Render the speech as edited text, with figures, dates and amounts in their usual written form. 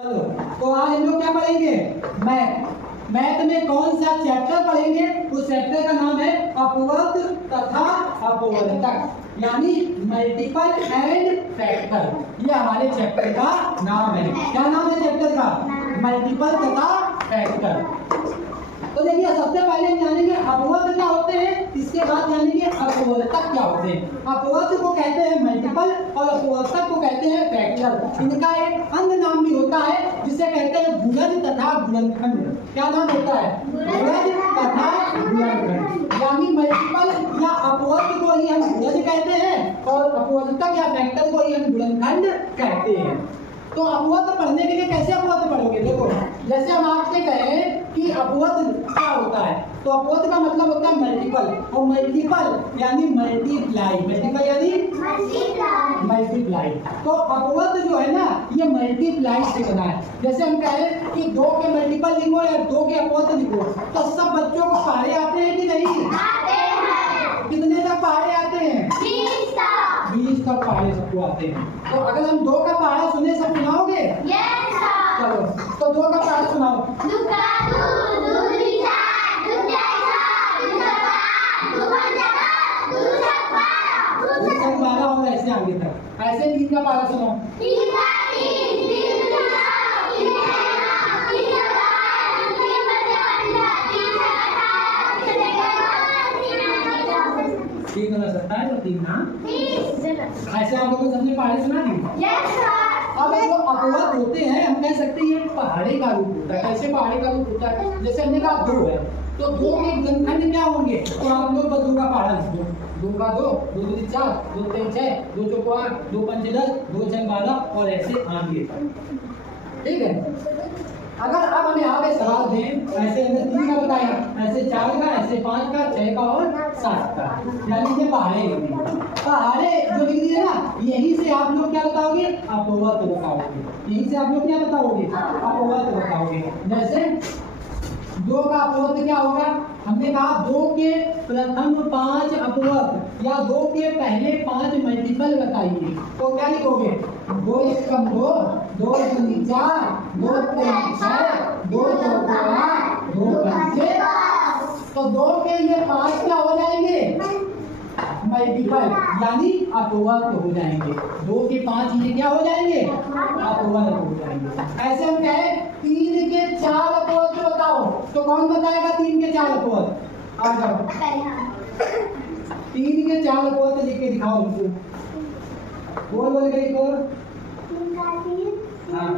चलो तो आज हम लोग क्या पढ़ेंगे? मैथ में कौन सा चैप्टर पढ़ेंगे? उस चैप्टर का नाम है अपवर्त तथा अपवर्तक, यानी मल्टीपल एंड फैक्टर। ये हमारे चैप्टर का नाम है। क्या नाम है चैप्टर का? मल्टीपल तथा फैक्टर। तो देखिए, सबसे पहले हम जानेंगे अपवर्त क्या होते हैं, इसके बाद जानेंगे अपवर्तक क्या होते हैं। अपवर्त को कहते हैं मल्टीपल और अपवर्तक को कहते हैं फैक्टर। इनका एक अन्य नाम भी होता है जिसे कहते हैं गुणज तथा गुणनखंड। क्या नाम होता है? गुणज तथा गुणनखंड। यानी मल्टीपल या अपवर्त को ही हम गुणज कहते हैं और अपवर्तक या फैक्टर को ही हम गुणनखंड कहते हैं। तो अपवर्त पढ़ने के लिए कैसे अपवर्त पढ़ोगे? देखो, जैसे हम आपसे कहें कि अपवर्त क्या होता है, तो अपवर्त का मतलब होता है मल्टीपल, और मल्टीपल यानी मल्टीप्लाई। मल्टीपल यानी मल्टीप्लाई। तो अपवर्त जो है ना, ये मल्टीप्लाई से बना है। जैसे हम कहें कि 2 के मल्टीपल लिखो या 2 के अपवर्त लिखो, तो सब बच्चों को पहाड़े आते हैं कि नहीं? आते हैं। कितने तक पहाड़े आते हैं? 20 तक पहाड़े सबको आते हैं। तो अगर हम 2 का पहाड़ा सुने, सब सुनाओगे? चलो, तो 2 का पहाड़ा सुनाओ। और ऐसे आगे तक, ऐसे 3 का पहाड़ा सुनाओ। तीन हो सकता है, तो 3 ना ऐसे आप लोगों को सबने पहाड़ी सुना दी। अब जो अपवर्त होते हैं, हम कह सकते हैं ये पहाड़ी का रूप होता है। कैसे पहाड़ी का रूप होता है? जैसे हमने कहा 2 है, तो 2 के गुणनखंड क्या होंगे? तो आप लोग 2 का पहाड़ा लिख दो। 2 का 2, 2 दूनी 4, 2 3 6, 2 चौको 8, 2 पंचे 10, 2 छह 12 और ऐसे आगे। ठीक है। अगर अब हमें आगे सवाल दें, ऐसे हमने 3 का बताया, ऐसे 4 का, ऐसे 5 का, 6 का और 7 का, यानी कि पहाड़े पहाड़े जो लिख दिए ना, यही से आप लोग क्या बताओगे? अपवर्त बताओगे। यही से आप लोग क्या बताओगे? अपवर्त बताओगे। जैसे 2 का अपवर्त क्या होगा? हमने कहा 2 के प्रथम 5 अपवर्त या 2 के पहले 5 मल्टीपल बताइए। तो क्या लिखोगे? 2 1 कम 2, 2 दूनी 4, 2 3 6, 2 चौको 8, 2 पंचे 10। तो 2 के ये 5 क्या हो जाएंगे? मल्टीपल, यानी अपवर्त हो जाएंगे। 2 के 5 ये क्या हो जाएंगे? अपवर्त हो जाएंगे। ऐसे हम कहें 3 के 4 अपवर्त बताओ, तो कौन बताएगा 3 के 4 अपवर्त? आ जाओ, 3 के 4 अपवर्त लिख के दिखाओ उनको। बोल बोल के लिखो। हाँ।